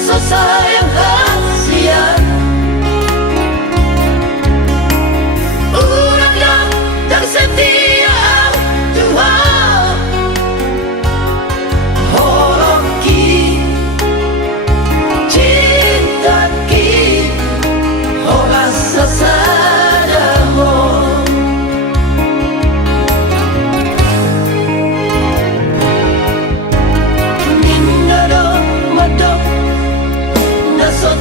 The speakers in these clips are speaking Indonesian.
kasih sayang kasihan. Uranglah tersetia Tuhan, horoki cinta ki horas sasadamo. Minna do madok na so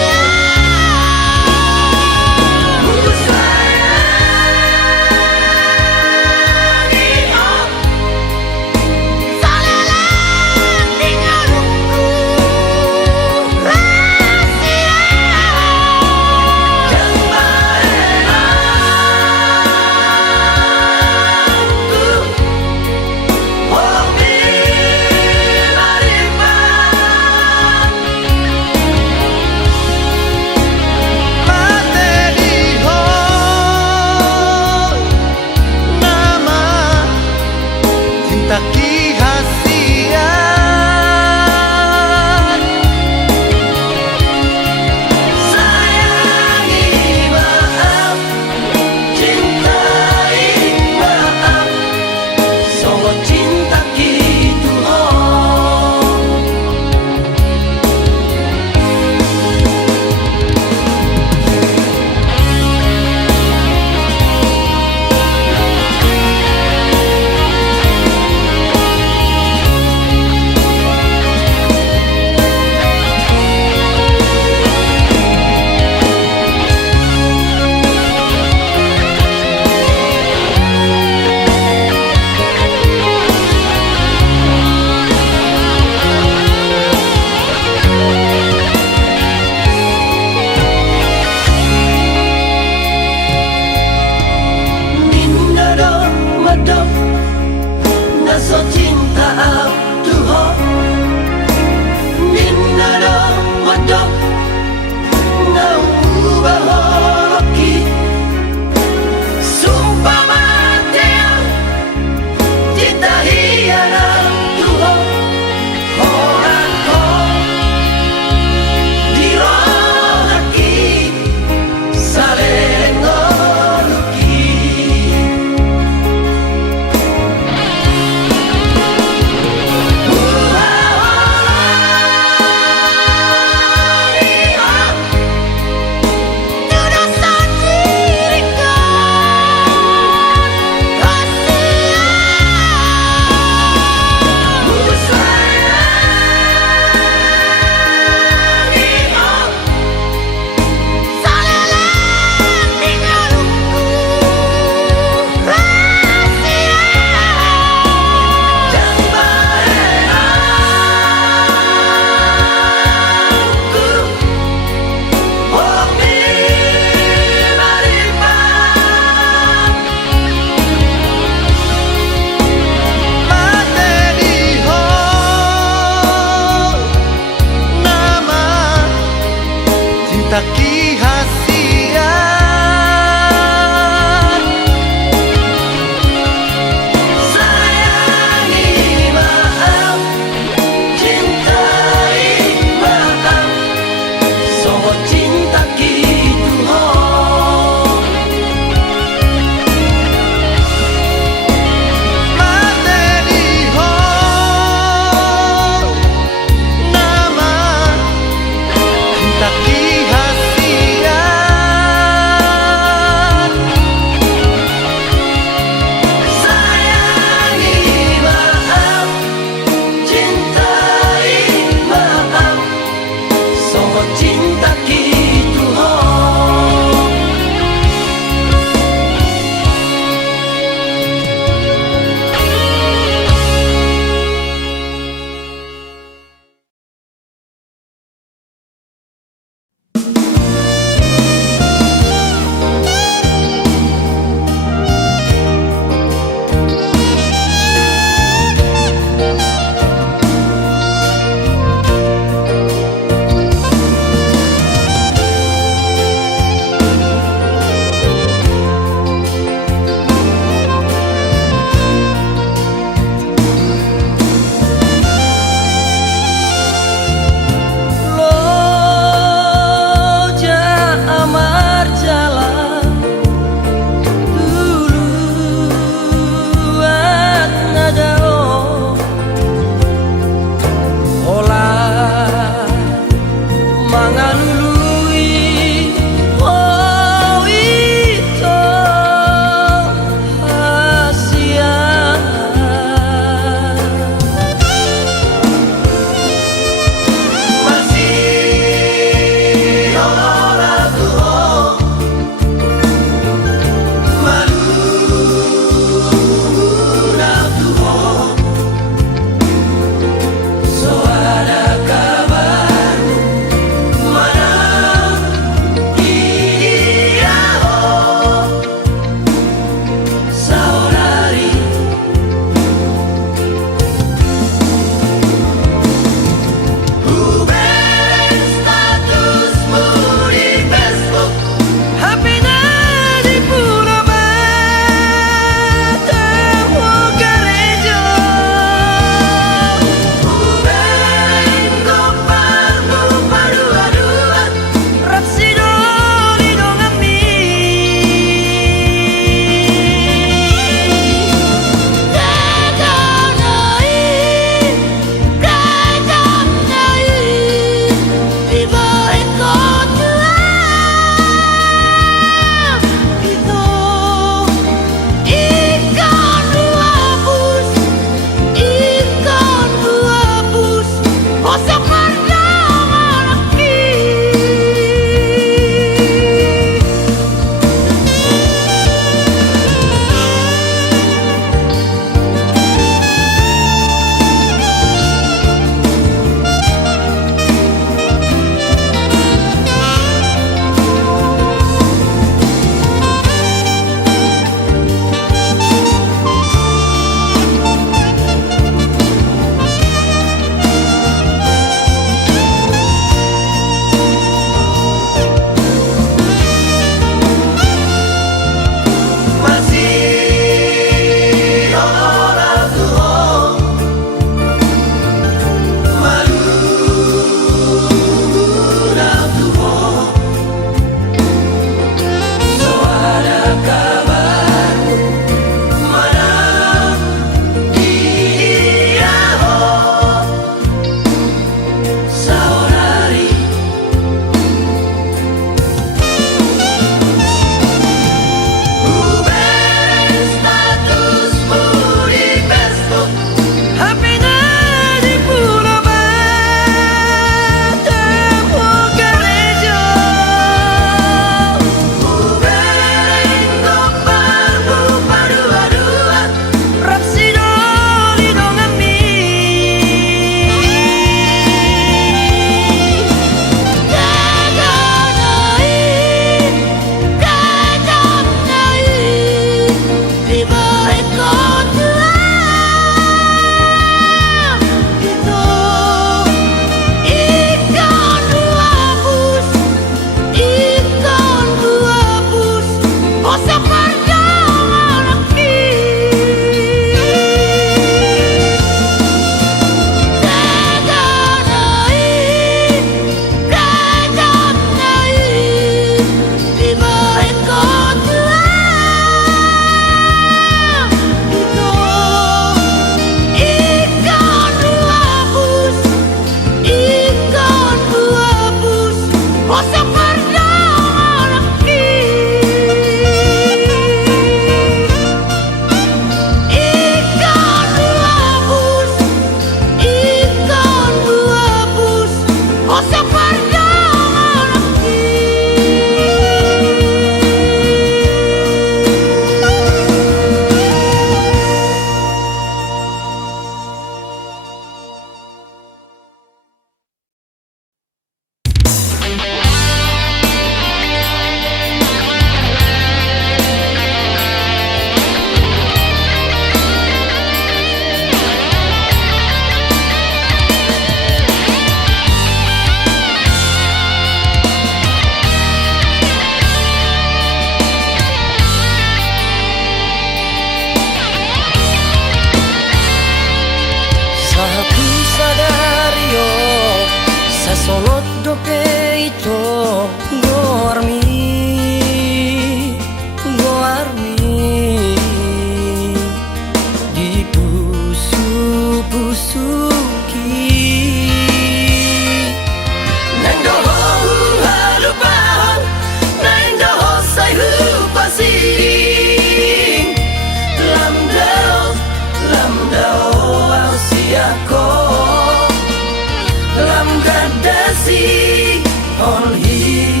kasih oleh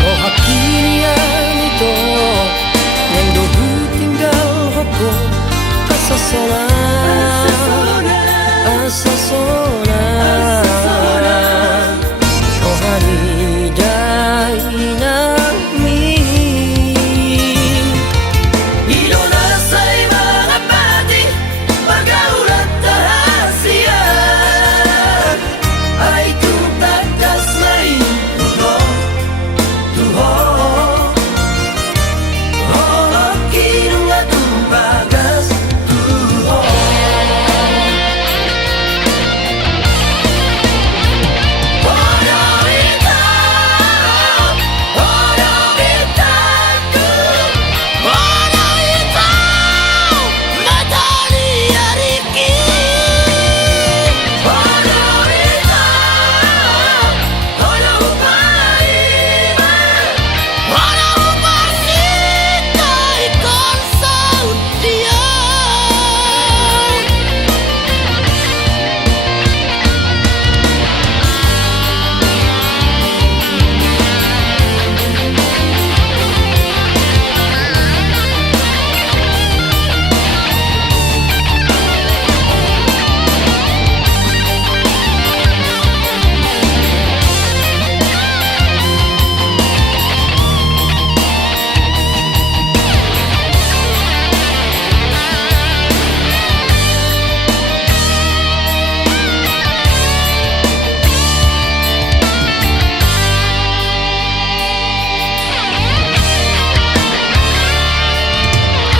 Oh hakinian ito Nang dohu tinggal hoko Asa sona Asa sona Oh hani dai nami Inonasay mga pati Pagkaulat rahasia Ay tutakas na ito Tuho Oh, kinunga tubagas Tuho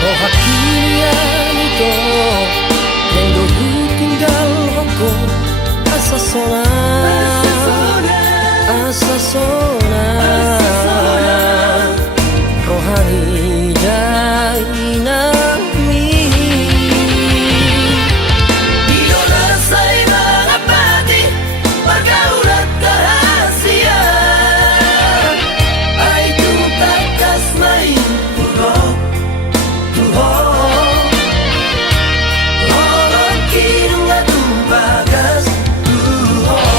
Oh hakinian ito Nang dohu tinggal hoko Asa sona Asa sona Oh hani dai nami Inonasay mga pati Pagkaulat rahasia Ay tutakas na ito Tuho Oh, kinunga tubagas Tuho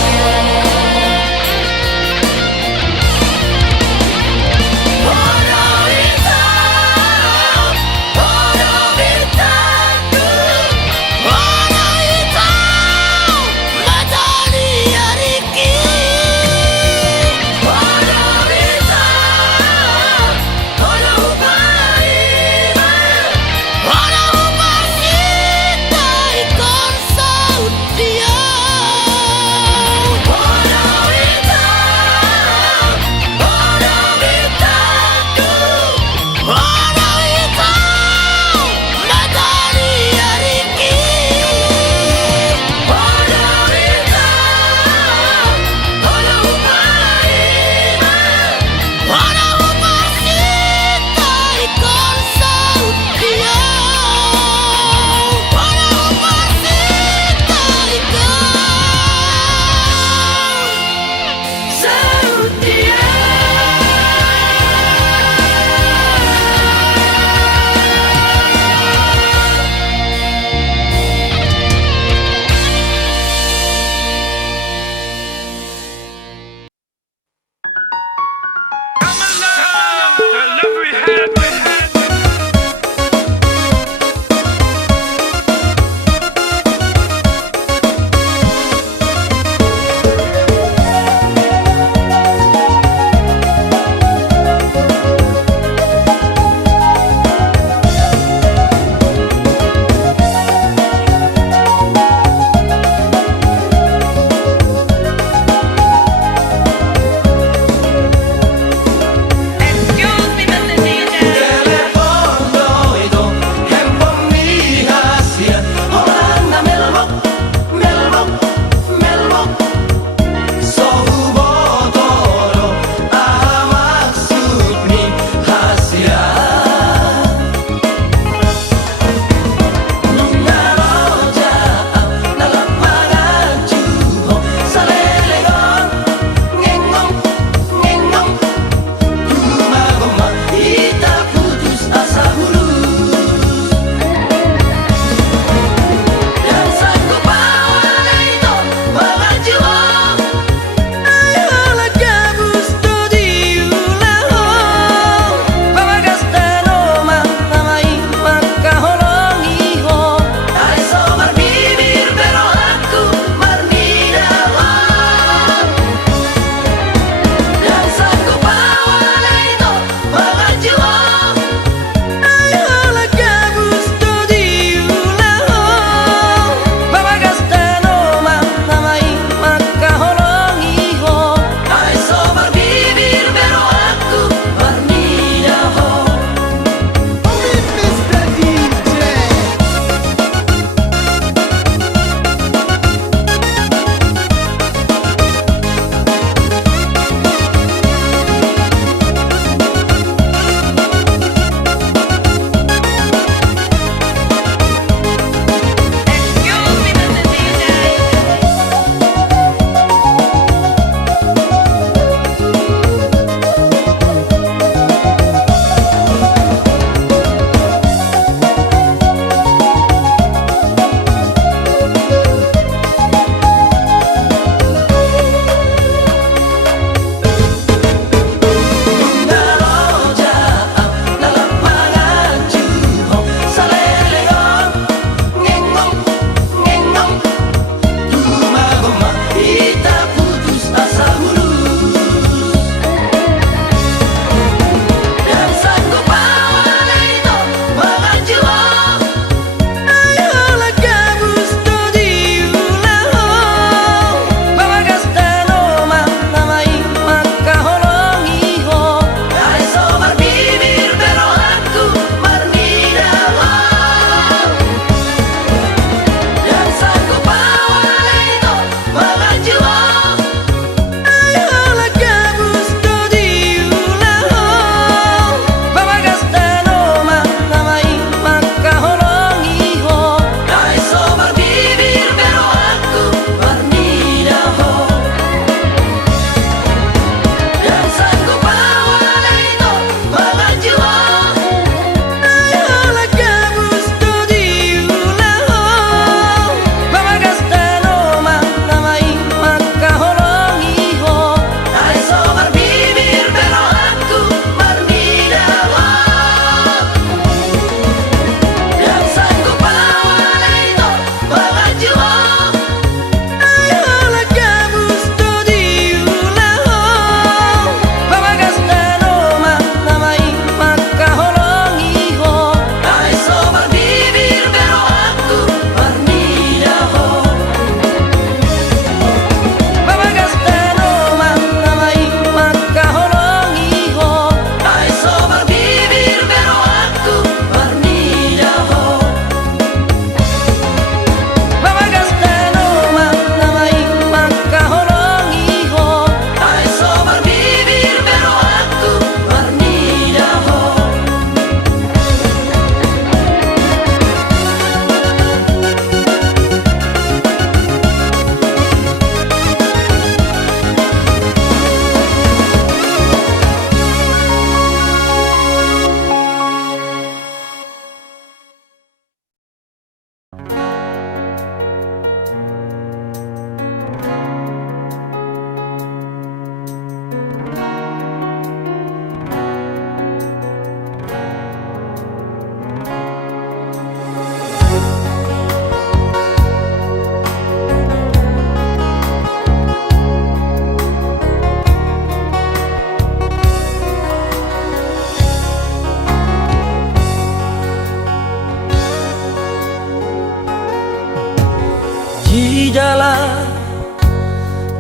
Di dalam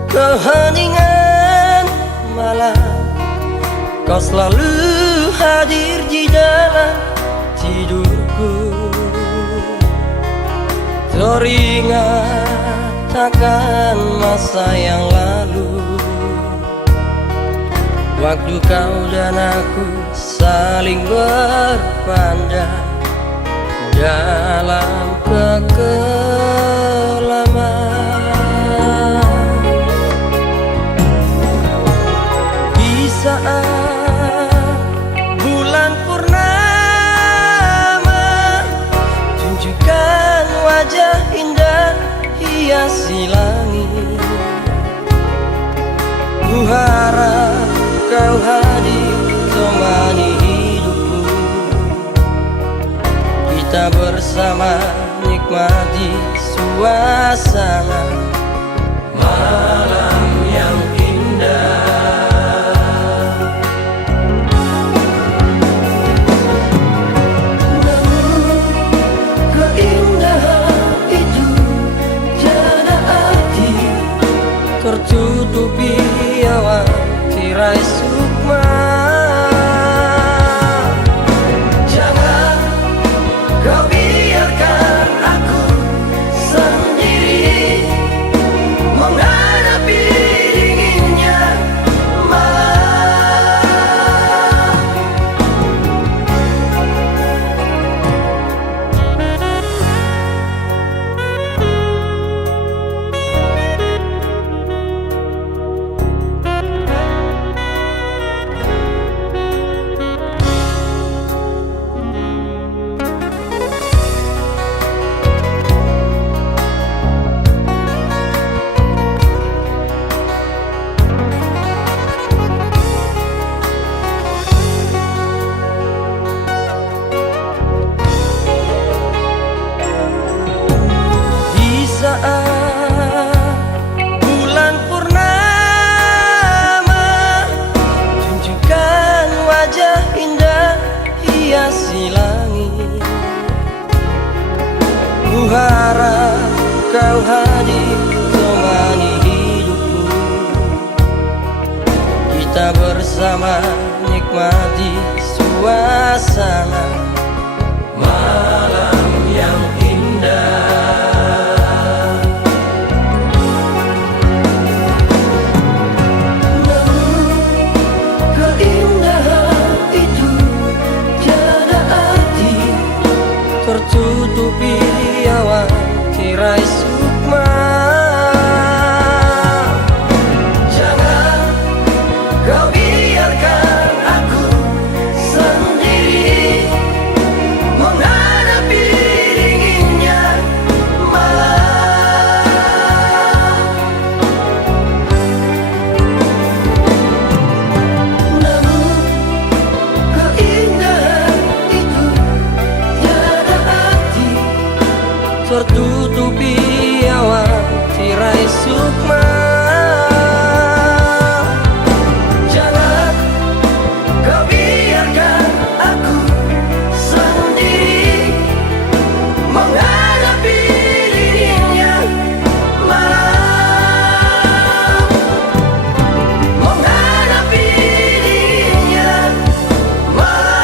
keheningan malam, kau selalu hadir di dalam tidurku. Teringat akan masa yang lalu, waktu kau dan aku saling berpandang dalam kekelaman. Di saat bulan purnama tunjukkan wajah indah hiasi langit, ku harap kau hadir temani hidupku. Kita bersama nikmati suasana malam yang indah. Namun keindahan itu tiada arti, tertutupi awan tirai sukma. Jangan kau biarkan aku sendiri menghadapi dinginnya malam. Di saat bulan purnama tunjukkan wajah indah hiasi langit, ku harap kau hadir temani hidupku. Kita bersama nikmati suasana malam yang indah. Namun keindahan itu tiada arti, tertutupi awan tirai sukma. Jangan kau biarkan aku sendiri menghadapi dinginnya malam. Namun keindahan itu tiada arti, tertutupi awan tirai sukma. Jangan kau biarkan aku sendiri menghadapi dinginnya malam, menghadapi dinginnya malam.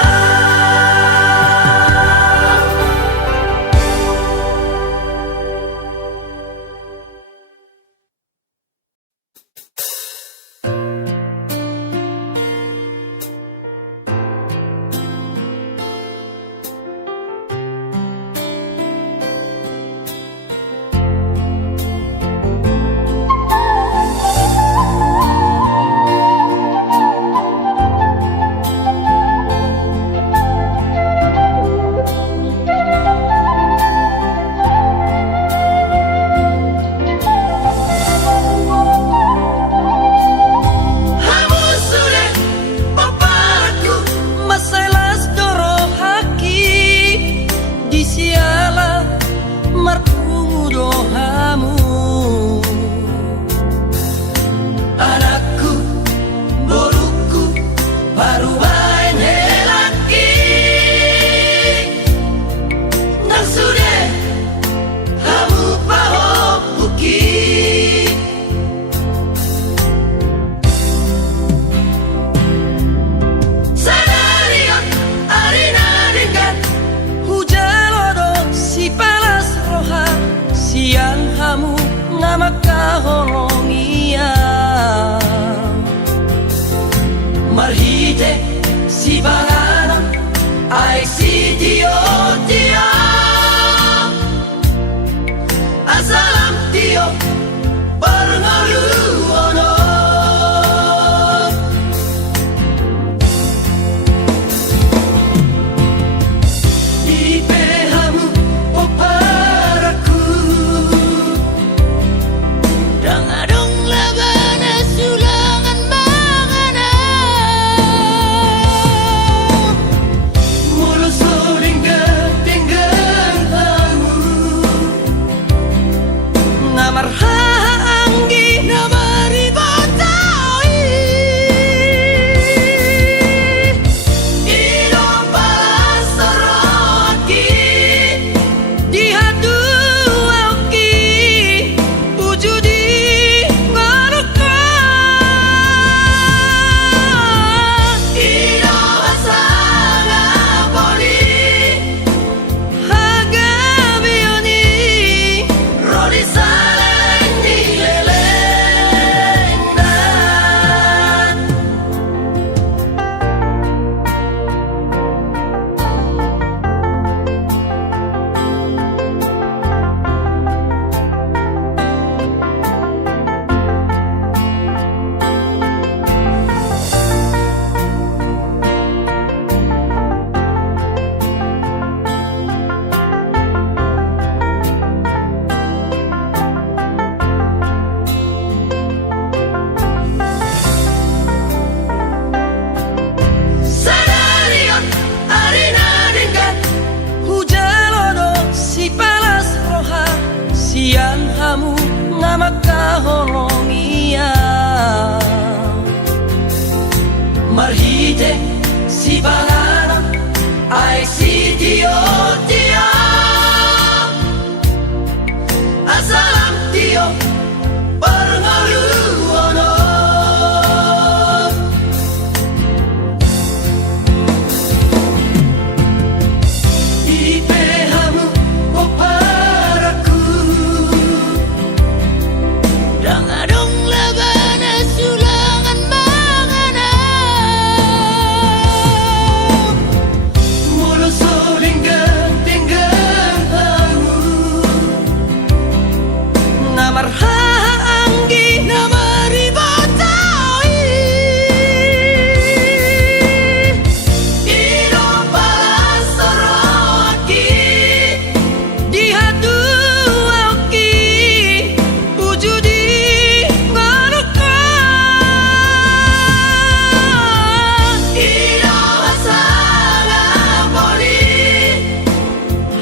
makahonong iya. Marhite si banana ay si Dio Dio. Asalam Dio Parngaluono. Ipehamu o paraku Dangadong laban na sulangan mangana. Mulusuring tinggal kamu. Namarhaanggi Na maribatay Ilong palasaraki dihaduauki ujudi ngaruka. Ilong asana boli Hagabioni Rodi saleng dilelengna. Sanarion arina dengan hujalono si palas roha sian hamu nga makahonong iya. Marhite si banana ay si Dio Dio. Asalam Dio Parngaluono. Ipehamu o paraku Dangadong laban na sulangan mangana. mulusuring tinggal kamu. Namarhaanggi Na maribatay Ilong palasaraki dihaduauki ujudi ngaruka. Ilong asana boli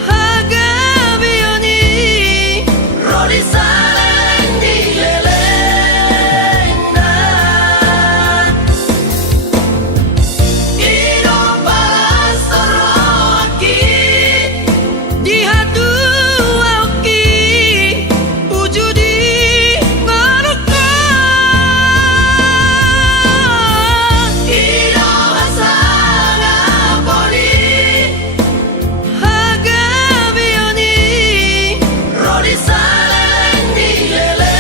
Hagabioni Rodi saleng dilelengna. Ilong palasaraki dihaduauki ujudi ngaruka. Ilong asana boli Hagabioni Rodi saleng dilelengna.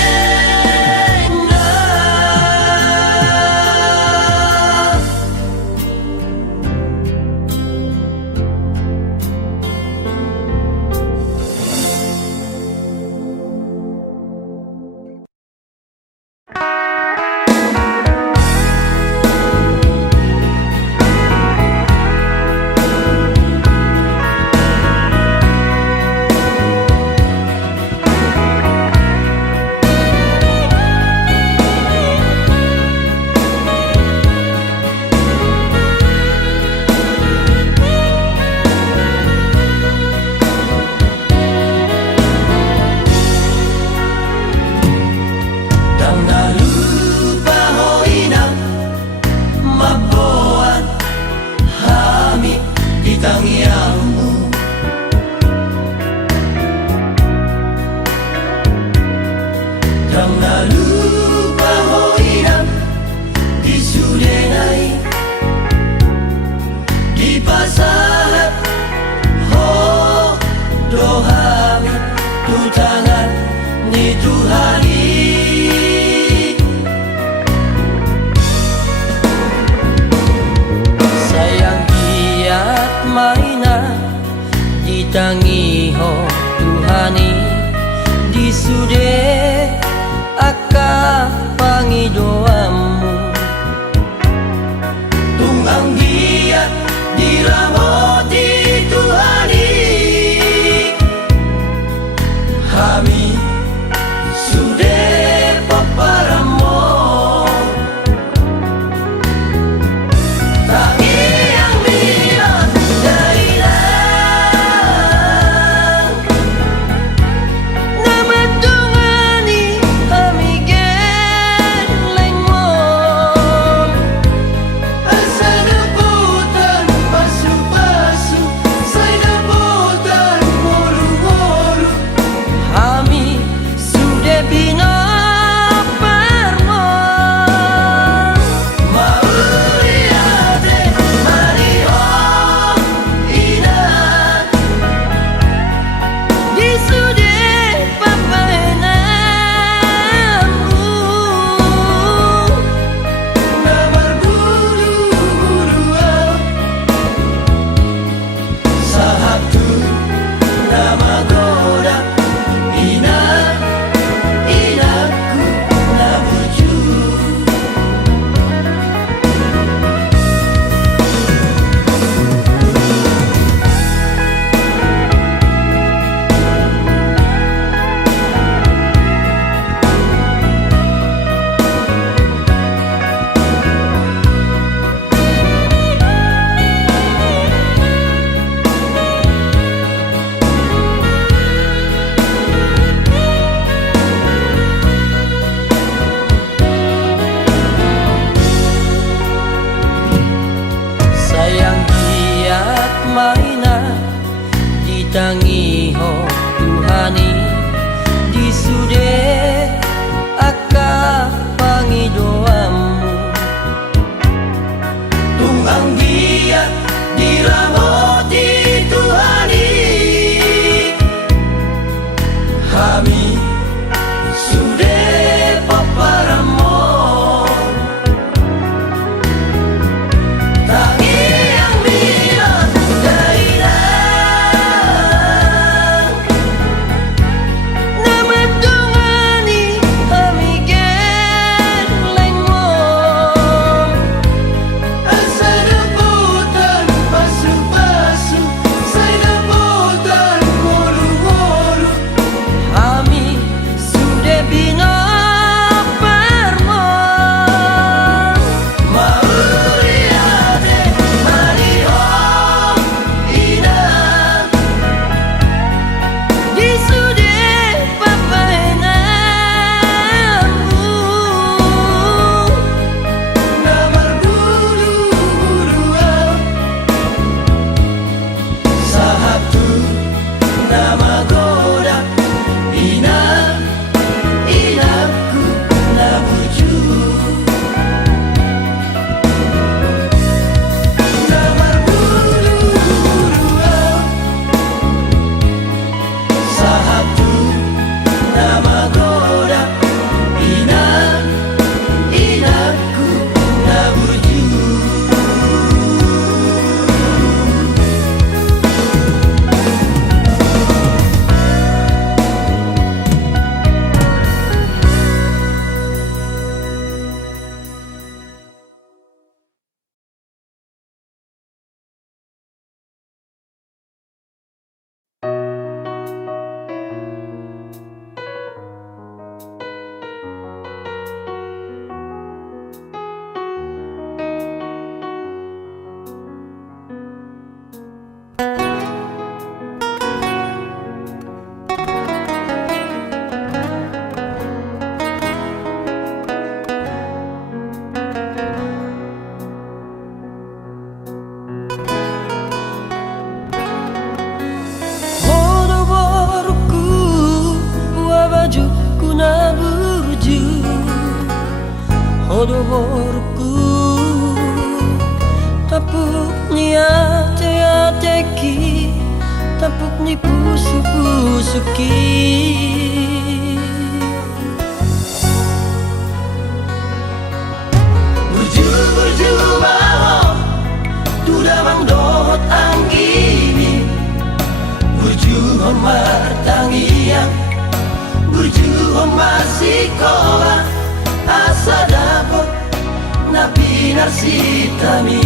Jangan lupa hoinang maboan hami di tangiangmu. Jangan lupa hoinang di sudenai di pasahat ho dohami tu tangan ni Tuhan. ditangi ho Tuhani disude aka pangi doamu Tungang dia diramoti Tuhani Kami sudah paparamo Tak yang bilang dailang nama Tuhani kami geleng mo Asal debutan pasu-pasu Saya debutan molu-molu kami sudah bina permo Mauriade Mario Ina disude papaenamu Namar bulu-buluan Sahatu nama goda Ina Inaku nabuju sayang giat maina ditangi ho Tuhani disude aka pangi doamu Tungang dia diramoti Tuhani Kami sudah paparamo Tak yang bilang dailang nama Tuhani kami geleng mo Asal debutan pasu-pasu Saya debutan molu-molu kami sudah bina permo Mauriade Mario Ina disude papaenamu Namar bulu-buluan Sahatu nama goda Ina Inaku nabuju Namar bulu-buluan Sahatu nama goda Ina Inaku nabuju Horo-horoku wabajuku nabuju Horo-horoku tapuk ni ate-ateki tapuk ni pusu-pusuki Burju-burju bawa Tu damang dohot anggini martangiang burju masih kola asa dapot na pinarsitami.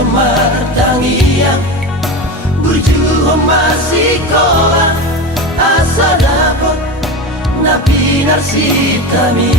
Martangiang burju masih kola asa dapot na pinarsitami.